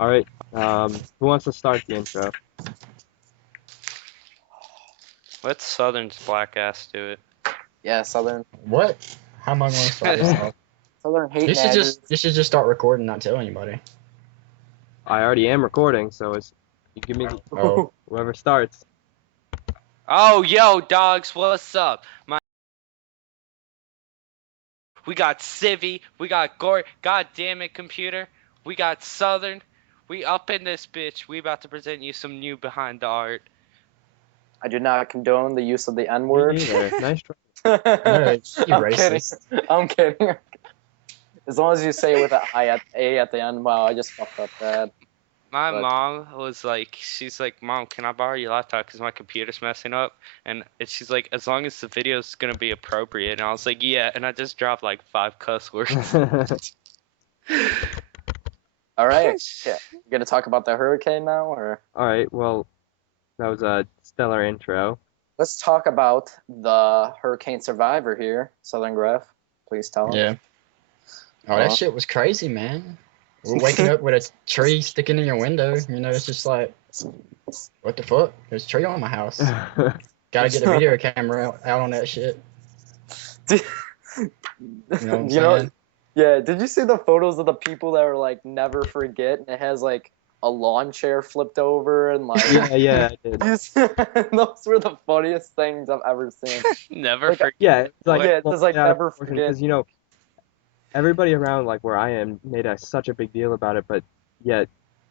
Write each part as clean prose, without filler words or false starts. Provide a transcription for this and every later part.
All right. Who wants to start the intro? Let Southern's black ass do it. Yeah, Southern What? How am I going to start this off? Southern hate You should Naggers. just start recording, not tell anybody. I already am recording, so you give me Oh, whoever starts. Oh, yo, dogs, what's up? We got Civvy, we got Gort, god damn it, computer. We got Southern. We up in this bitch. We about to present you some new behind the art. I do not condone the use of the Me N-word. neither. Nice try. no, you I'm kidding. racist. I'm kidding. As long as you say it with an A at the end. Wow, I just fucked up bad. My But- mom was like, she's like, Mom, can I borrow your laptop because my computer's messing up? And she's like, as long as the video's gonna be appropriate. And I was like, yeah. And I just dropped like 5 cuss words. All right. Yeah. You gonna talk about the hurricane now, or All right. Well, that was a stellar intro. let's talk about the hurricane survivor here, Southern Graph. Please tell him. Yeah. Oh, Well. that shit was crazy, man. We're waking up with a tree sticking in your window. You know, it's just like, what the fuck? There's a tree on my house. Gotta get a video camera out on that shit. You know what I'm saying? Yeah, did you see the photos of the people that were like never forget, and it has like a lawn chair flipped over and like yeah, I did. those were the funniest things I've ever seen. Never Like, forget. Yeah, it's like Yeah, it's like never forget. because everybody around like where I am made such a big deal about it, but yet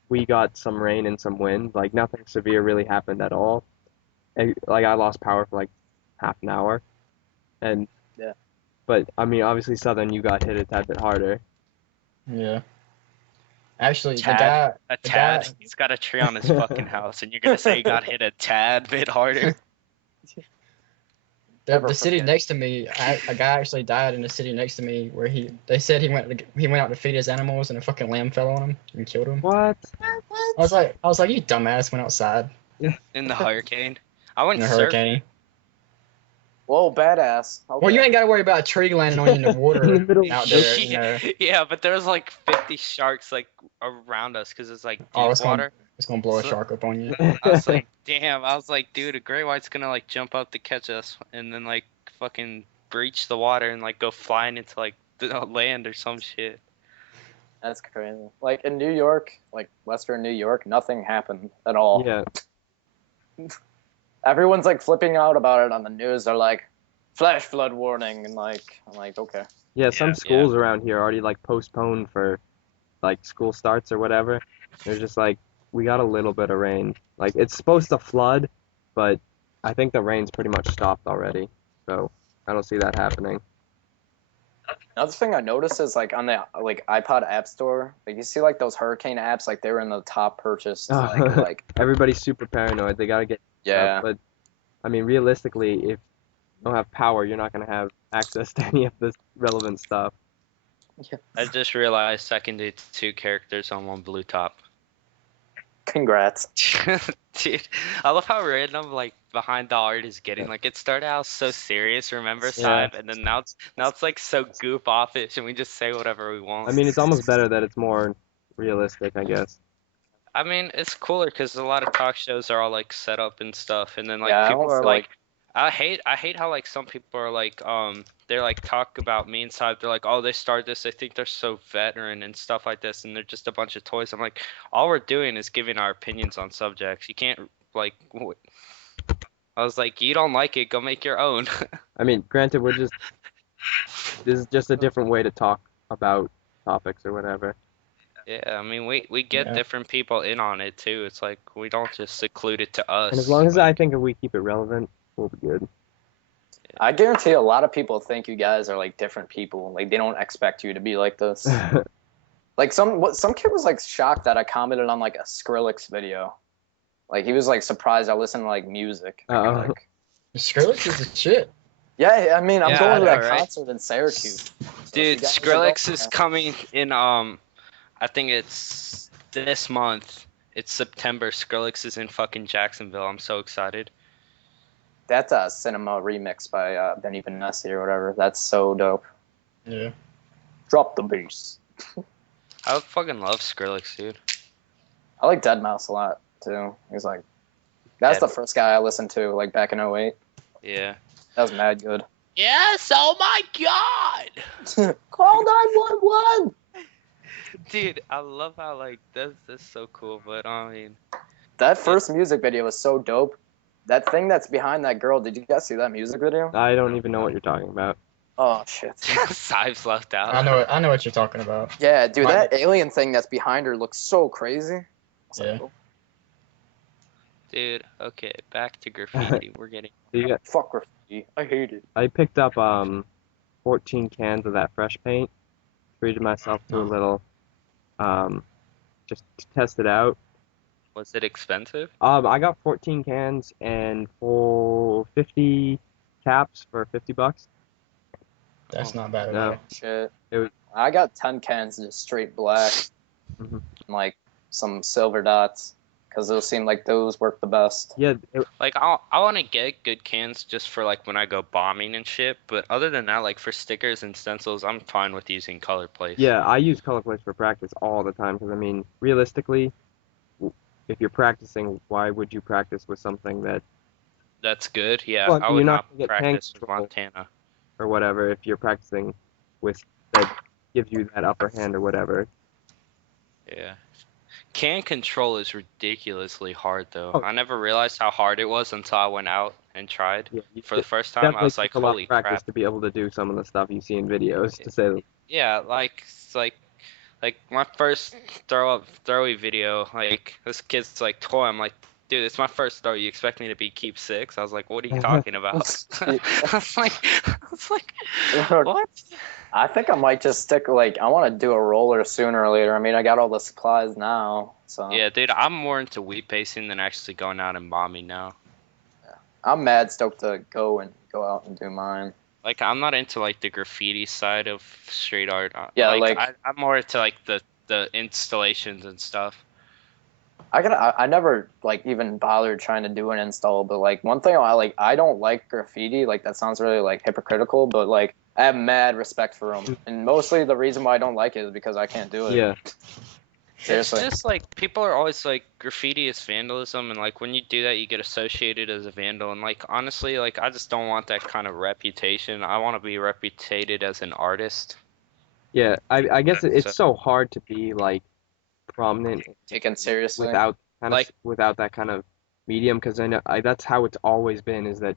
we got some rain and some wind. Like nothing severe really happened at all. And, like I lost power for like half an hour, and Yeah. But I mean, obviously Southern, you got hit a tad bit harder. Yeah. Actually, Tad. A the tad. guy- He's got a tree on his fucking house, and you're gonna say he got hit a tad bit harder. Never the city forget. next to me, a guy actually died in the city next to me where they said he went out to feed his animals and a fucking lamb fell on him and killed him. What? I was like, you dumbass went outside In the hurricane. I in went a surfing. hurricane. Whoa, badass. Okay. Well, you ain't got to worry about a tree landing on you in the water In the middle out of there. You know, Yeah, but there was like 50 sharks like around us because it's like deep Oh, it's water. gonna blow a So- shark up on you. I was like, damn. I was like, dude, a great white's gonna like jump up to catch us and then like fucking breach the water and like go flying into like the land or some shit. That's crazy. Like in New York, like Western New York, nothing happened at all. Yeah, Everyone's like flipping out about it on the news. They're like, flash flood warning, and like, I'm like, okay. yeah. Some Yeah, schools around here already like postponed for like school starts or whatever. They're just like, we got a little bit of rain. Like it's supposed to flood, but I think the rain's pretty much stopped already. So I don't see that happening. Another thing I noticed is like on the like iPod App Store, like you see like those hurricane apps, like they were in the top purchased, like Everybody's super paranoid. They gotta get yeah. But I mean, realistically, if you don't have power, you're not gonna have access to any of this relevant stuff. I just realized I can do 2 characters on one blue top. Congrats. Dude, I love how random like behind the art is getting. Like it started out so serious, remember, Yeah. Saib, and then now it's like so goof offish, and we just say whatever we want. I mean, it's almost better that it's more realistic, I guess. I mean, it's cooler because a lot of talk shows are all like set up and stuff, and then like Yeah, I people almost are feel like, I hate how like some people are like, they're like talk about me inside. They're like, oh, they started this. They think they're so veteran and stuff like this, and they're just a bunch of toys. I'm like, all we're doing is giving our opinions on subjects. You can't like. I was like, you don't like it, go make your own. I mean, granted, this is just a different way to talk about topics or whatever. Yeah, I mean, we get Yeah. different people in on it too. It's like we don't just seclude it to us. And as long as like, I think if we keep it relevant, we'll be good. I guarantee a lot of people think you guys are like different people. Like they don't expect you to be like this. Like some kid was like shocked that I commented on like a Skrillex video. Like he was like surprised I listened to like music. Uh-oh. Like, Skrillex is the shit. yeah, I mean I'm Yeah, going to I that know, right? concert in Syracuse. So if you dude, guys are Skrillex going is there- coming in I think it's this month. It's September. Skrillex is in fucking Jacksonville. I'm so excited. That's a cinema remix by Benny Benassi or whatever. That's so dope. Yeah. Drop the bass. I would fucking love Skrillex, dude. I like Dead Mouse a lot too. He's like, that's the first guy I listened to like back in '08. Yeah. That was mad good. Yes. Oh my God. Call 911. Dude, I love how like that's so cool. But I mean, That first music video was so dope. That thing that's behind that girl. Did you guys see that music video? I don't even know what you're talking about. Oh shit. Sives left out. I know what you're talking about. Yeah, dude, My- that alien thing that's behind her looks so crazy. I was like, Yeah. oh, Dude, okay, back to graffiti. We're getting. fuck graffiti. I hate it. I picked up 14 cans of that fresh paint. Treated myself to a little just to test it out. Was it expensive? I got 14 cans and for 50 caps for $50. That's not bad at No. all. Shit. It was- I got 10 cans just straight black. Mhm. And like some silver dots. Because those seem like those work the best. Yeah, Like I want to get good cans just for like when I go bombing and shit. But other than that, like for stickers and stencils, I'm fine with using color place. yeah, I use color plates for practice all the time because I mean, realistically, if you're practicing, why would you practice with something that That's good. Yeah, Well, I you're would not not gonna get practice tank with control. Montana. or whatever if you're practicing with that gives you that upper hand or whatever? Yeah. Can control is ridiculously hard though. Oh. I never realized how hard it was until I went out and tried. Yeah, you For the it first time, I definitely was like, takes a lot holy of practice crap. to be able to do some of the stuff you see in videos. To say the Yeah, like it's like my first throwy video, like this kid's like toy. I'm like, dude, it's my first throw. You expect me to keep 6? I was like, what are you talking about? I was like, what? I think I might just stick, like, I want to do a roller sooner or later. I mean, I got all the supplies now, so. Yeah, dude, I'm more into wheat pasting than actually going out and bombing now. I'm mad stoked to go out and do mine. Like, I'm not into like the graffiti side of street art. Yeah, like- I'm more into like the installations and stuff. I never, like, even bothered trying to do an install, but, like, one thing I don't like graffiti. Like, that sounds really, like, hypocritical, but, like, I have mad respect for them. And mostly the reason why I don't like it is because I can't do it. yeah, Seriously. It's just like people are always like graffiti is vandalism, and like when you do that, you get associated as a vandal. And like honestly, like I just don't want that kind of reputation. I want to be reputed as an artist. yeah. I guess it's So- so hard to be like prominent Taken seriously. without that kind of medium because I know that's how it's always been is that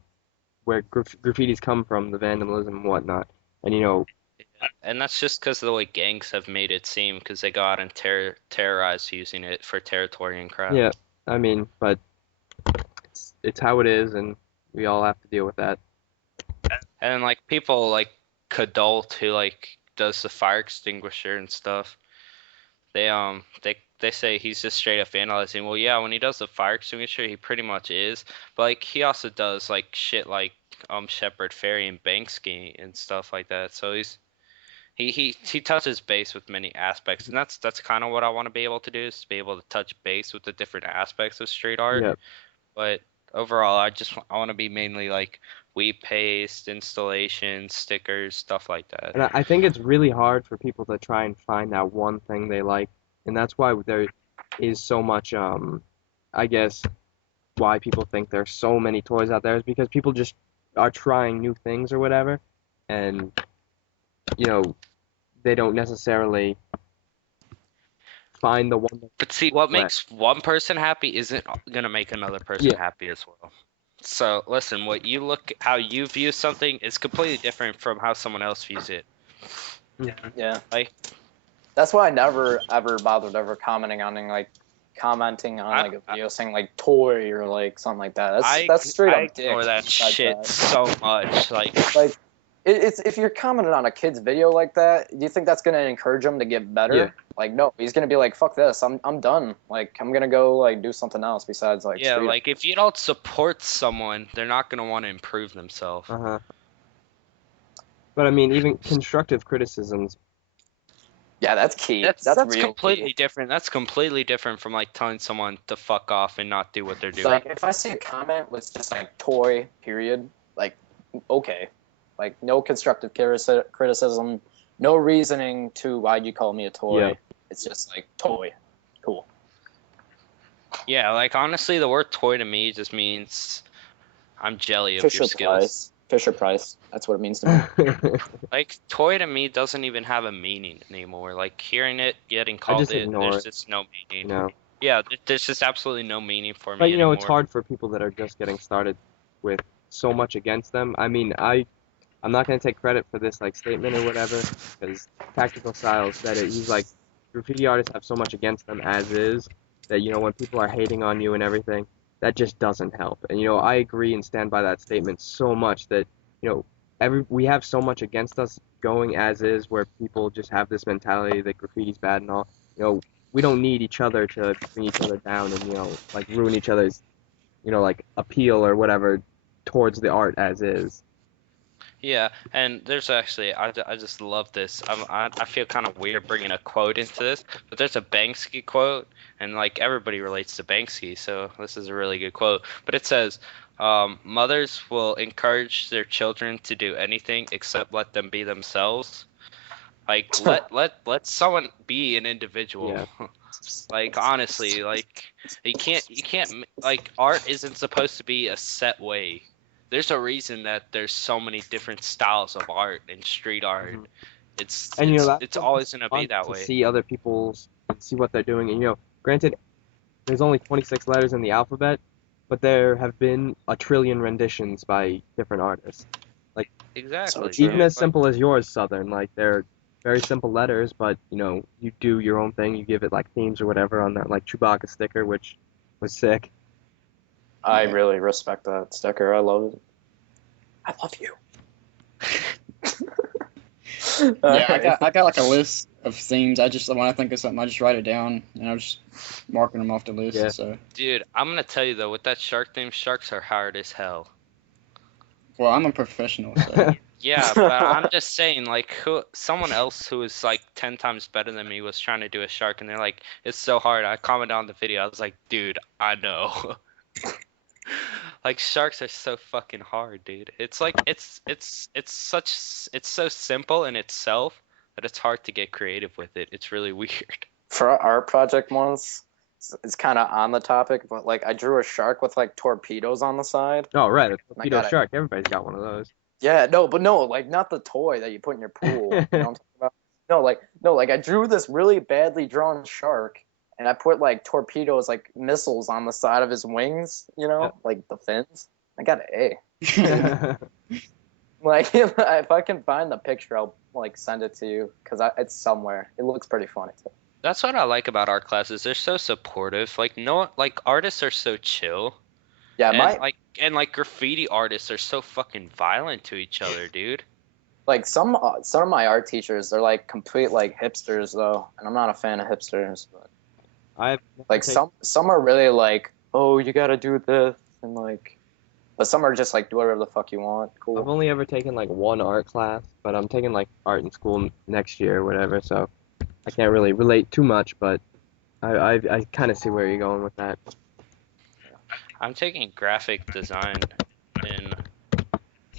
where graffitis come from, the vandalism and whatnot, and you know. And that's just because of the way gangs have made it seem, because they go out and terrorize using it for territory and crap. Yeah, I mean, but it's how it is, and we all have to deal with that. And like people like Cadult who like does the fire extinguisher and stuff. They say he's just straight up vandalizing. Well, yeah, when he does the fire extinguisher, he pretty much is. But like he also does like shit like Shepherd Ferry and Banksy and stuff like that. So he touches base with many aspects, and that's kind of what I want to be able to do, is to be able to touch base with the different aspects of street art. Yep. But overall, I want to be mainly like wheat paste, installations, stickers, stuff like that. And I think it's really hard for people to try and find that one thing they like, and that's why there is so much, I guess, why people think there's so many toys out there is because people just are trying new things or whatever, and you know, they don't necessarily find the one that But see, what Right. makes one person happy isn't gonna make another person Yeah. happy as well. So listen, how you view something is completely different from how someone else views it. Yeah. Like- That's why I never ever bothered ever commenting on like a video saying like toy or like something like that. That's straight I up dick. ignore that besides shit that. so much. Like, Like it's if you're commenting on a kid's video like that, do you think that's gonna encourage him to get better? Yeah. Like no, he's gonna be like, fuck this, I'm done. Like I'm gonna go like do something else besides like yeah, street like if you don't support someone, they're not gonna want to improve themselves. Uh-huh. But I mean, even constructive criticisms. Yeah, that's key. That's real completely key. different. That's completely different from like telling someone to fuck off and not do what they're doing. Like if I see a comment with just like toy, period, like okay, like no constructive criticism, no reasoning to why'd you call me a toy. Yeah. It's just like toy, cool. Yeah, like honestly, the word toy to me just means I'm jelly of your Fisher skills. Price. Fisher Price. That's what it means to me. Like toy to me doesn't even have a meaning anymore. Like hearing it, getting I called just it, ignore there's it, just no you meaning. know. Yeah, there's just absolutely no meaning for But me it's anymore. hard for people that are just getting started with so much against them. I mean, I'm not gonna take credit for this like statement or whatever, because Tactical Styles said it. He's like, graffiti artists have so much against them as is that when people are hating on you and everything, that just doesn't help. And I agree and stand by that statement so much that we have so much against us going as is, where people just have this mentality that graffiti's bad and all. We don't need each other to bring each other down and like ruin each other's like appeal or whatever towards the art as is. Yeah, and there's actually I just love this. I feel kind of weird bringing a quote into this, but there's a Banksy quote, and like everybody relates to Banksy, so this is a really good quote. But it says, "Mothers will encourage their children to do anything except let them be themselves." Like let someone be an individual. Yeah. Like honestly, like like art isn't supposed to be a set way. There's a reason that there's so many different styles of art and street art. Mhm. It's And it's that's it's what always makes it gonna be fun that to way. see other people's and see what they're doing. And granted, there's only 26 letters in the alphabet, but there have been a trillion renditions by different artists. Like So Exactly, even true. dude. as Like simple as yours, Southern. Like they're very simple letters, but you do your own thing. You give it like themes or whatever on that like Chewbacca sticker, which was sick. I really respect that sticker. I love it. I love you. Yeah, I got like a list of themes. When I think of something, I just write it down and I'm just marking them off the list. Yeah. So, dude, I'm gonna tell you though, with that shark theme, sharks are hard as hell. well, I'm a professional, so Yeah, but I'm just saying, like, someone else who is like 10 times better than me was trying to do a shark, and they're like, it's so hard. I commented on the video. I was like, dude, I know. Like sharks are so fucking hard, dude. It's like it's so simple in itself that it's hard to get creative with it. It's really weird. For our art project once, it's kind of on the topic, but like I drew a shark with like torpedoes on the side. Oh right, a And I torpedo got it. shark. Everybody's got one of those. Yeah, no, but no, like not the toy that you put in your pool. You know what I'm talking about? No, like I drew this really badly drawn shark, and I put like torpedoes, like missiles, on the side of his wings. Like the fins. I got an A. Like if I can find the picture, I'll like send it to you because it's somewhere. It looks pretty funny too. That's what I like about art classes. They're so supportive. Like no, like artists are so chill, Yeah, and like graffiti artists are so fucking violent to each other, dude. like some of my art teachers, they're like complete like hipsters though, and I'm not a fan of hipsters. But I've like some are really like, oh, you gotta do this, and like, but some are just like, do whatever the fuck you want. I've Cool. only ever taken like one art class, but I'm taking like art in school next year or whatever, so I can't really relate too much, but I kind of see where you're going with that. I'm taking graphic design, and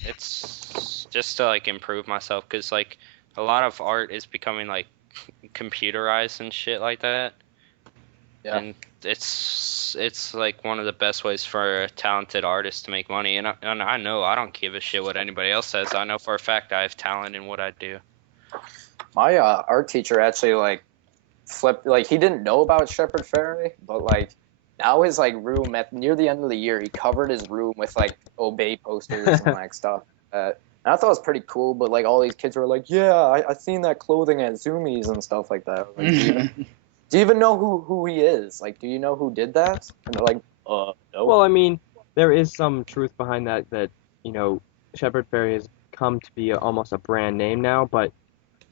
it's just to like improve myself because like a lot of art is becoming like computerized and shit like that. Yeah. And it's like one of the best ways for a talented artist to make money. And I know I don't give a shit what anybody else says. I know for a fact I have talent in what I do. My art teacher actually like flipped, like he didn't know about Shepard Fairey, but like now his like room at near the end of the year, he covered his room with like Obey posters and like stuff. And I thought it was pretty cool, but like all these kids were like, yeah, I seen that clothing at Zoomies and stuff like that. Like, do you even know who he is? Like, do you know who did that? And they're like, no. Well, I mean, there is some truth behind that Shepard Fairey has come to be almost a brand name now, but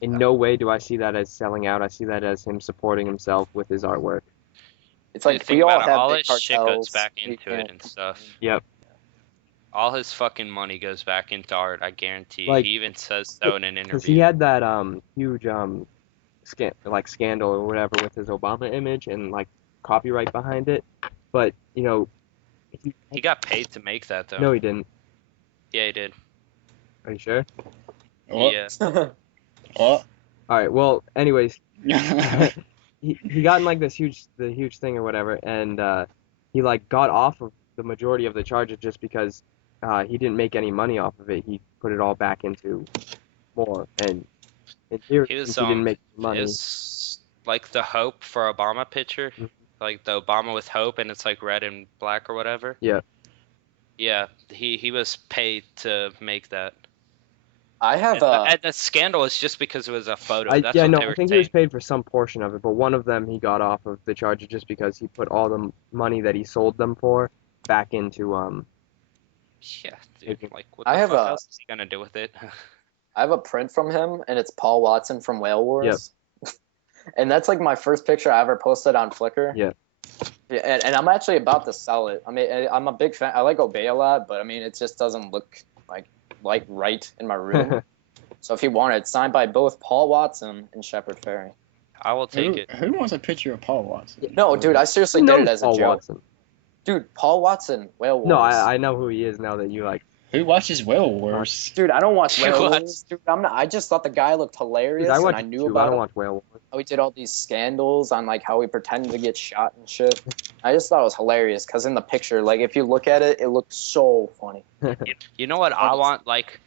in no way do I see that as selling out. I see that as him supporting himself with his artwork. It's Dude, like think we all about it, have all big his shit goes cartels. back We into it can't- and stuff. Yep. All his fucking money goes back into art, I guarantee. Like, he even says so in an Because he interview. had that huge scandal or whatever with his Obama image and like copyright behind it, but He got paid to make that though. no, he didn't. Yeah, he did. Are you sure? What? Yeah. What? All right. Well, anyways, he got in like the huge thing or whatever, and he like got off of the majority of the charges just because he didn't make any money off of it. He put it all back into more, and in theory, He was since he didn't make money, is like the Hope for Obama picture, like the Obama with Hope, and it's like red and black or whatever. yeah. Yeah, he was paid to make that. I have And the scandal is just because it was a photo. That's Yeah, what no, they I were think he was saying. paid for some portion of it, but one of them he got off of the charges just because he put all the money that he sold them for back into Yeah, dude. making. Like, what I the have fuck a else is he gonna do with it? I have a print from him, and it's Paul Watson from Whale Yep. Wars. And that's like my first picture I ever posted on Flickr. Yeah. Yeah, and I'm actually about to sell it. I mean, I'm a big fan. I like Obey a lot, but I mean, it just doesn't look like right in my room. So if you want it, it's signed by both Paul Watson and Shepard Fairey. I will take it. Who wants a picture of Paul Watson? No, dude, I seriously Who did knows it as a Paul joke. Watson? Dude, Paul Watson, Whale Wars. No, I know who he is now that you like. Who watches Whale Wars? Dude, I don't watch Whale What? Wars. Dude, I'm not. I just thought the guy looked hilarious, Dude, I and watch I knew too. I about don't him. watch Whale Wars. How he did all these scandals on like how he pretended to get shot and shit. I just thought it was hilarious because in the picture, like if you look at it, it looked so funny. You know what I want? Like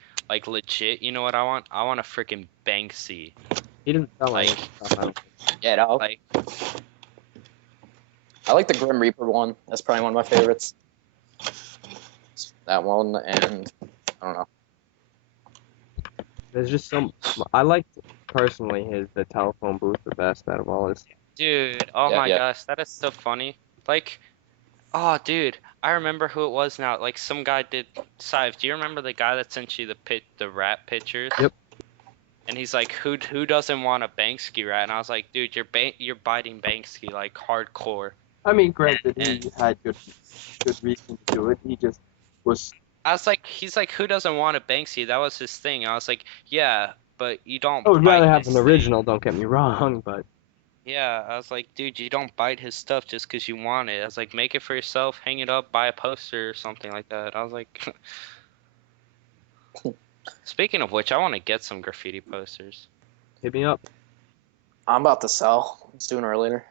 legit. You know what I want? I want a freaking Banksy. He doesn't sell Like- any stuff. I don't think. Yeah, no. Like, I like the Grim Reaper one. That's probably one of my favorites. That one, and I don't know. There's just some. I like personally the telephone booth the best out of all his. dude, oh Yeah, my yeah. gosh, that is so funny. Like, oh, dude, I remember who it was now. Like, some guy did. Sive, do you remember the guy that sent you the rat pictures? Yep. And he's like, who doesn't want a Banksy rat? And I was like, dude, you're biting Banksy like hardcore. I mean, granted, he had good reason to do it. He just was. I was like, he's like, who doesn't want a Banksy? That was his thing. I was like, yeah, but you don't. I would rather bite have his an thing. original. Don't get me wrong, but Yeah, I was like, dude, you don't bite his stuff just because you want it. I was like, make it for yourself, hang it up, buy a poster or something like that. I was like, speaking of which, I want to get some graffiti posters. hit me up. I'm about to sell sooner or later.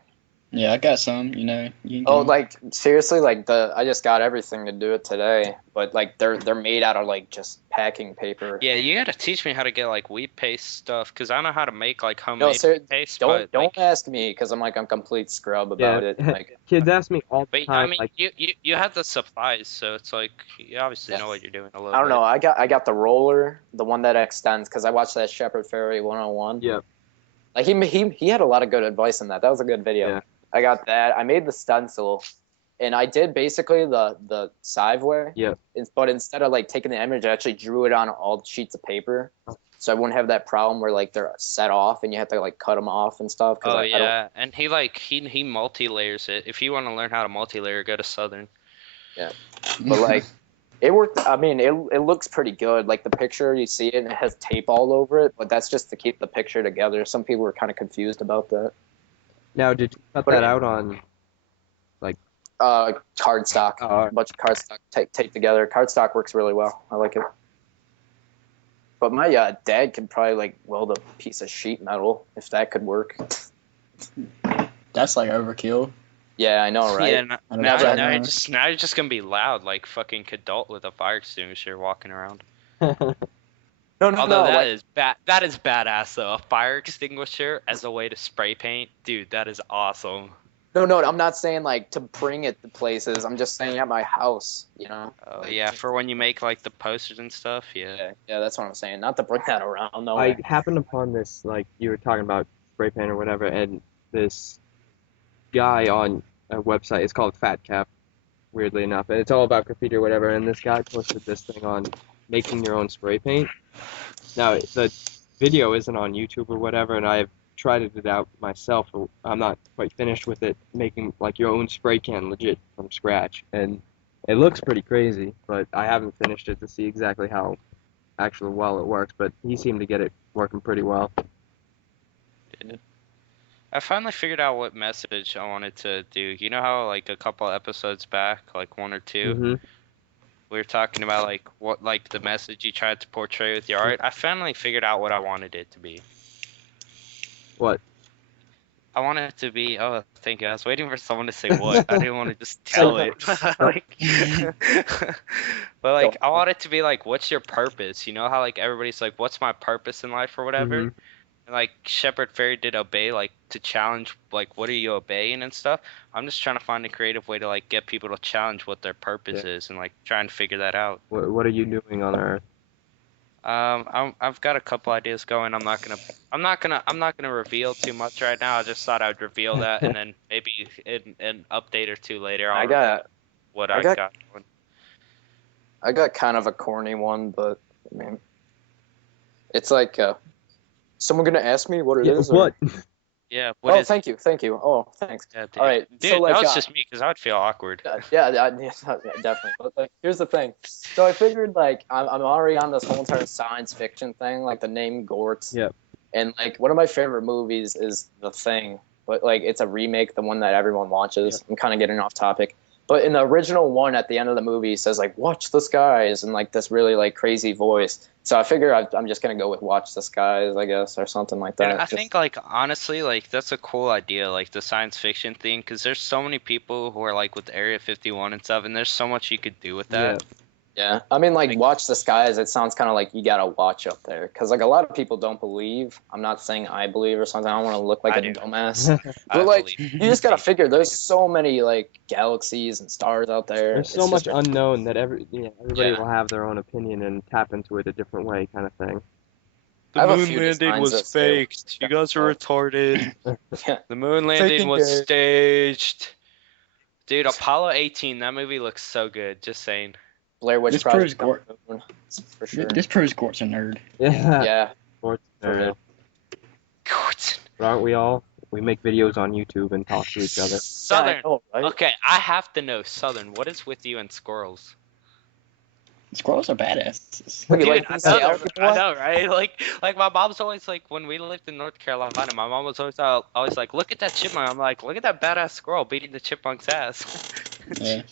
Yeah, I got some. You know. You Oh, can- like seriously, like I just got everything to do it today, but like they're made out of like just packing paper. Yeah, you gotta teach me how to get like wheat paste stuff, because I know how to make like No, homemade wheat paste, don't but like, ask me because I'm like a complete scrub about Yeah. it. Like Kids ask me all the but time. I mean, like, you have the supplies, so it's like you obviously know what you're doing a little I don't bit. know. I got the roller, the one that extends, because I watched that Shepard Fairey 101. yeah, Like he had a lot of good advice in that. That was a good video. Yeah. I got that. I made the stencil, and I did basically the Siveware. Yeah. But instead of like taking the image, I actually drew it on all sheets of paper, so I wouldn't have that problem where like they're set off and you have to like cut them off and stuff. Oh I don't, yeah, and he multi-layers it. If you want to learn how to multi-layer, go to Southern. but like it worked. I mean, it looks pretty good. Like the picture, you see it, and it has tape all over it, but that's just to keep the picture together. Some people were kind of confused about that. now did you cut But that it- out on? Cardstock. Oh, A bunch of cardstock taped together. Cardstock works really well. I like it. But my dad could probably like weld a piece of sheet metal if that could work. That's like overkill. Yeah, I know, right? Yeah, I don't now, know. now you're just gonna be loud like fucking Kadalt with a fire extinguisher walking around. No, Although like, that is bad. That is badass though. A fire extinguisher as a way to spray paint, dude. That is awesome. no, I'm not saying like to bring it to places. I'm just saying at my house, you know. Oh Like, yeah, for when you make like the posters and stuff. Yeah. Yeah, that's what I'm saying. Not to bring that around. No I way. happened upon this, like you were talking about spray paint or whatever, and this guy on a website, it's called Fat Cap, weirdly enough, and it's all about graffiti or whatever, and this guy posted this thing on making your own spray paint. Now, the video isn't on YouTube or whatever, and I've tried it out myself. I'm not quite finished with it, making like your own spray can legit from scratch, and it looks pretty crazy, but I haven't finished it to see exactly how actually well it works, but he seemed to get it working pretty well. I finally figured out what message I wanted to do. You know how like a couple episodes back, like one or two, Mm-hmm. we were talking about like what like the message you tried to portray with your art. I finally figured out what I wanted it to be. What? I want it to be. Oh, thank you. I was waiting for someone to say what. I didn't want to just tell it. Like, but like, I want it to be like, what's your purpose? You know how like everybody's like, what's my purpose in life or whatever. Hmm. And like Shepard Fairey did obey, like to challenge, like what are you obeying and stuff. I'm just trying to find a creative way to like get people to challenge what their purpose Yeah. is and like try and figure that out. What are you doing on Earth? I've got a couple ideas going. I'm not gonna reveal too much right now. I just thought I'd reveal that, and then maybe in an update or two later, I'll I reveal got what I I got got going. I got kind of a corny one, but I mean, it's like someone gonna ask me what it Yeah, is? what? Yeah, what Oh, is thank you, thank you. Oh, thanks. Yeah, dude. All right, Dude, so like that was just me because I'd feel awkward. yeah, definitely. But like, here's the thing. So I figured like I'm already on this whole entire science fiction thing, like the name Gort. Yep. And like one of my favorite movies is The Thing, but like it's a remake, the one that everyone watches. I'm kind of getting off topic. But in the original one, at the end of the movie, it says like "Watch the skies" and like this really like crazy voice. So I figure I'm just gonna go with "Watch the skies," I guess, or something like And that. I think, like, honestly, like, that's a cool idea, like, the science fiction thing, because there's so many people who are, like, with Area 51 and stuff, and there's so much you could do with Yeah. that. Yeah, I mean, like, Like- watch the skies. It sounds kind of like you gotta watch up there, because like a lot of people don't believe. I'm not saying I believe or something. I don't want to look like I a do. dumbass. I But like, believe. you just gotta figure. There's so many like galaxies and stars out there. There's so It's much just unknown that everybody Yeah. will have their own opinion and tap into it a different way, kind of thing. I have a few designs that say- You guys are retarded. Yeah. The moon landing Faking was it. staged. Dude, Apollo 18, that movie looks so good. Just saying. Blair Witch This proves Project on the moon, for sure. This proves Gort's a nerd. Yeah. Yeah, Sports for nerd. real. But aren't we all? We make videos on YouTube and talk to each other. Southern. Yeah, I know, right? Okay, I have to know, Southern, what is with you and squirrels? Squirrels are badasses. Look, you Dude, like I bestiality, know, boy? I know, right? Like my mom's always like, when we lived in North Carolina, my mom was always like, look at that chipmunk. I'm like, look at that badass squirrel beating the chipmunk's ass. Yeah.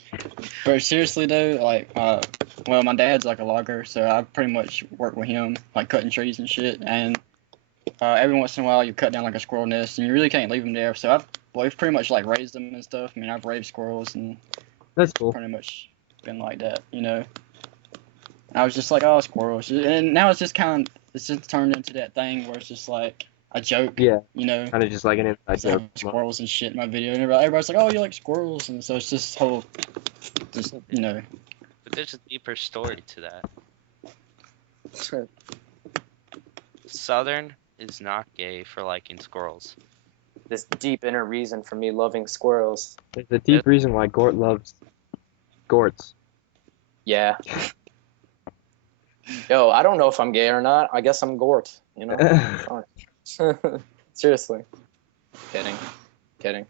But seriously though, like, well, my dad's like a logger, so I pretty much work with him, like cutting trees and shit. And every once in a while, you cut down like a squirrel nest, and you really can't leave them there. So we've pretty much like raised them and stuff. I mean, I've raised squirrels and That's cool. pretty much been like that, you know. And I was just like, oh, squirrels, and now it's just turned into that thing where it's just like a joke, Yeah. you know. Kind of just like an inside So I have joke. squirrels and shit in my video, and everybody's like, "Oh, you like squirrels?" And so it's just whole, just you know. But there's a deeper story to that. Southern is not gay for liking squirrels. This deep inner reason for me loving squirrels. There's a deep reason why Gort loves Gorts. Yeah. Yo, I don't know if I'm gay or not. I guess I'm Gort, you know? Seriously. Kidding.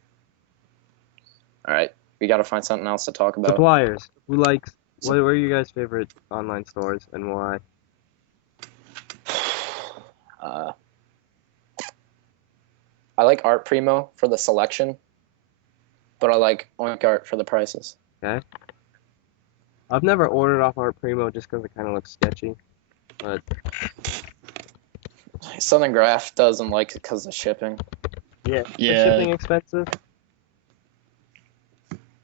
Alright, we gotta find something else to talk about. Suppliers. Who likes? What are your guys' favorite online stores and why? I like Art Primo for the selection, but I like Oink Art for the prices. Okay. I've never ordered off Art Primo just because it kind of looks sketchy, but Southern Graph doesn't like it because of shipping. yeah, Yeah. is shipping expensive?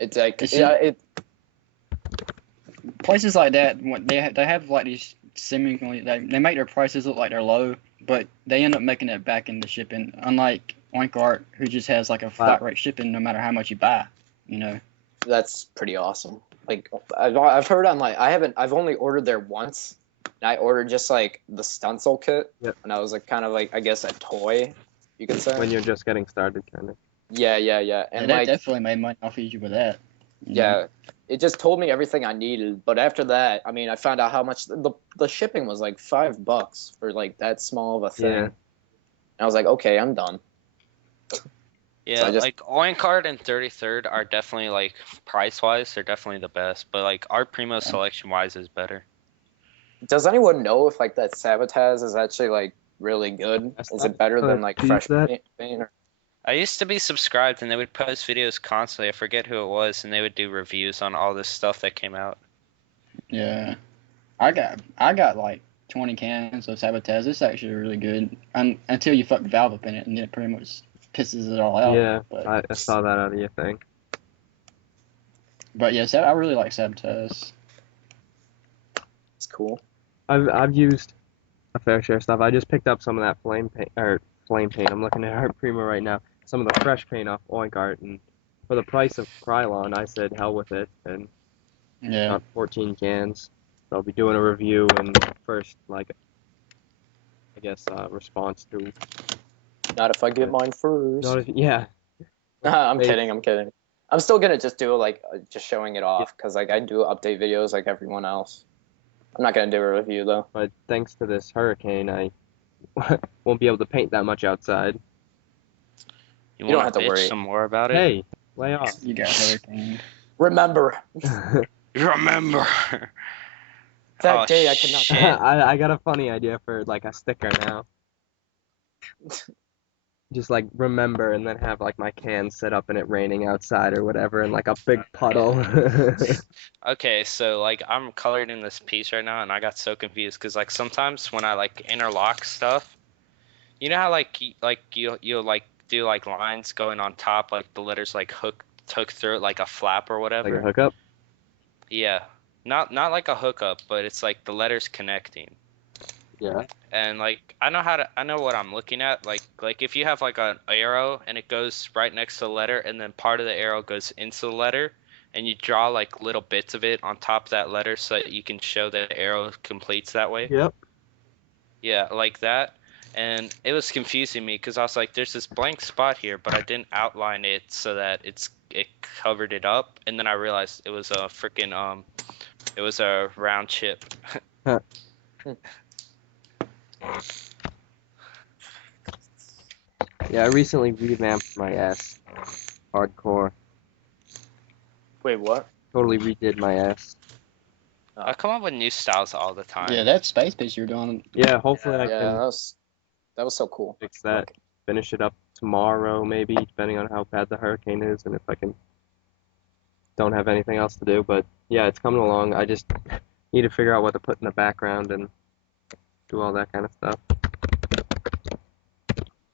It's like, It's- yeah, it. Places like that, they have like these seemingly they make their prices look like they're low, but they end up making it back in the shipping. Unlike Oink Art, who just has like a flat rate shipping no matter how much you buy, you know. That's pretty awesome. Like I've heard on like I've only ordered there once. And I ordered just like the stencil kit, Yep. and I was like kind of like I guess a toy, you could say. When you're just getting started, kind of. Yeah, And and they like definitely made money off of you with that. you know. yeah, it just told me everything I needed. But after that, I mean, I found out how much the shipping was like $5 for like that small of a thing. Yeah. And I was like, okay, I'm done. Yeah, So I just- like Oinkard and 33rd are definitely like price wise, they're definitely the best. But like Art Primo selection wise is better. Does anyone know if like that Sabotage is actually like really good? That's Is not- it better than like use fresh that? paint or... I used to be subscribed and they would post videos constantly. I forget who it was, and they would do reviews on all this stuff that came out. Yeah, I got like 20 cans of Sabotage. It's actually really good. Until you fuck the valve up in it, and then it pretty much pisses it all out. Yeah, But I saw that out of your thing. yeah, I really like Sabotage. It's cool. I've used a fair share of stuff. I just picked up some of that flame paint. I'm looking at Art Primo right now. Some of the fresh paint off Oink Art, and for the price of Krylon, I said hell with it, and Yeah. got 14 cans. So I'll be doing a review and first, like, I guess, response to. Not if I get mine first. Yeah. I'm They- kidding. I'm kidding. I'm still gonna just do like just showing it Yeah. off because like I do update videos like everyone else. I'm not gonna do a review though. But thanks to this hurricane, I won't be able to paint that much outside. You don't want have to to bitch worry. some more about it? Hey, lay off. You got hurricane. Remember Remember. that Oh, day I could not. shit. I got a funny idea for like a sticker now. Just like remember, and then have like my can set up and it raining outside or whatever, and like a big puddle. Okay, so like I'm colored in this piece right now, and I got so confused because like sometimes when I like interlock stuff, you know how like you'll like do like lines going on top, like the letters like hook through it like a flap or Like a whatever. hookup. Yeah, not like a hookup, but it's like the letters connecting. Yeah. And like I know what I'm looking at. Like if you have like an arrow and it goes right next to the letter, and then part of the arrow goes into the letter, and you draw like little bits of it on top of that letter so that you can show that the arrow completes that way. Yep. Yeah, like that. And it was confusing me because I was like, there's this blank spot here, but I didn't outline it so that it covered it up. And then I realized it was a freaking it was a round chip. Yeah, I recently revamped my S. Hardcore. Wait, what? Totally redid my S. I come up with new styles all the time. Yeah, that space pitch you're doing. Yeah, hopefully I Yeah, can that was so cool. fix that. Finish it up tomorrow, maybe, depending on how bad the hurricane is, and if I can. Don't have anything else to do, but yeah, it's coming along. I just need to figure out what to put in the background and do all that kind of stuff.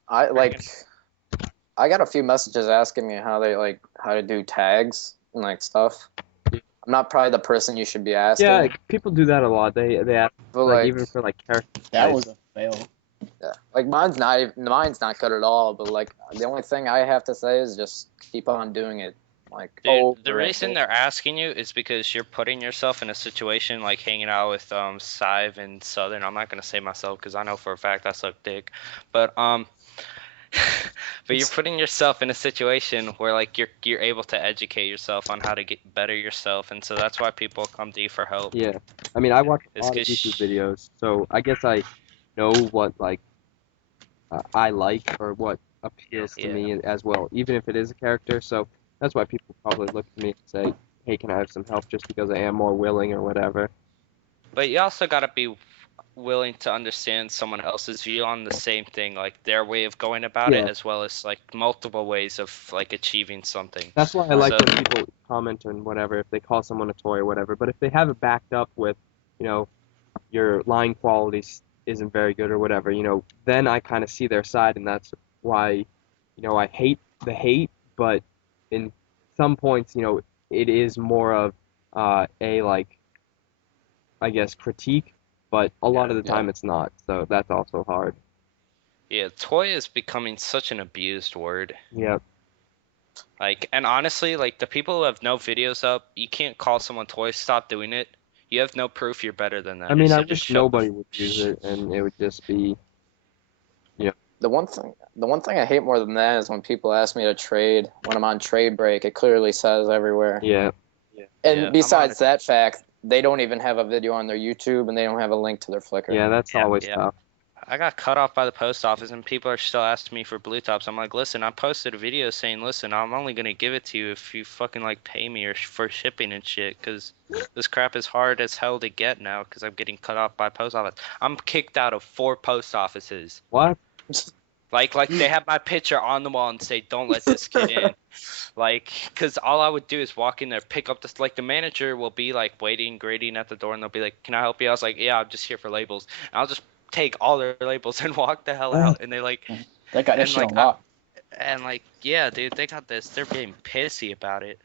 I got a few messages asking me how to do tags and like stuff. I'm not probably the person you should be asking. Yeah, people do that a lot. They ask, but like even for like character. That types. was a fail. yeah, like mine's not good at all. But like the only thing I have to say is just keep on doing it. Like Dude, the over reason and they're asking you is because you're putting yourself in a situation like hanging out with Sive and Southern. I'm not gonna say myself because I know for a fact I suck dick, but but you're putting yourself in a situation where like you're able to educate yourself on how to get better yourself, and so that's why people come to you for help. Yeah, I mean, I watch a It's lot of 'cause YouTube videos, so I guess I know what like I like or what appeals to Yeah. me as well, even if it is a character. So that's why people probably look to me and say, "Hey, can I have some help?" Just because I am more willing or whatever. But you also gotta be willing to understand someone else's view on the same thing, like their way of going about it, Yeah. as well as like multiple ways of like achieving something. That's why I like So- when people comment on whatever, if they call someone a toy or whatever. But if they have it backed up with, your line quality isn't very good or whatever, then I kind of see their side, and that's why, I hate the hate, but in some points, it is more of a like, I guess, critique, but a lot of the time it's not. So that's also hard. Yeah, toy is becoming such an abused word. Yeah. Like, and honestly, like the people who have no videos up, you can't call someone toy. Stop doing it. You have no proof you're better than them. I mean, so I just wish show- nobody would use it, and it would just be. the one thing I hate more than that is when people ask me to trade when I'm on trade break. It clearly says everywhere. Yeah. And Yeah, besides that fact, they don't even have a video on their YouTube and they don't have a link to their Flickr. Yeah, that's always yeah. tough. I got cut off by the post office, and people are still asking me for blue tops. I'm like, listen, I posted a video saying, listen, I'm only gonna give it to you if you fucking like pay me or for shipping and shit, because this crap is hard as hell to get now, because I'm getting cut off by post office. I'm kicked out of 4 post offices. What? Like they have my picture on the wall and say, don't let this kid in. Like, because all I would do is walk in there, pick up this, like the manager will be like waiting, grading at the door, and they'll be like, can I help you? I was like, yeah, I'm just here for labels. And I'll just take all their labels and walk the hell out. And they like, They got that And, shit like, on lock. And like, yeah, dude, they got this. They're being pissy about it.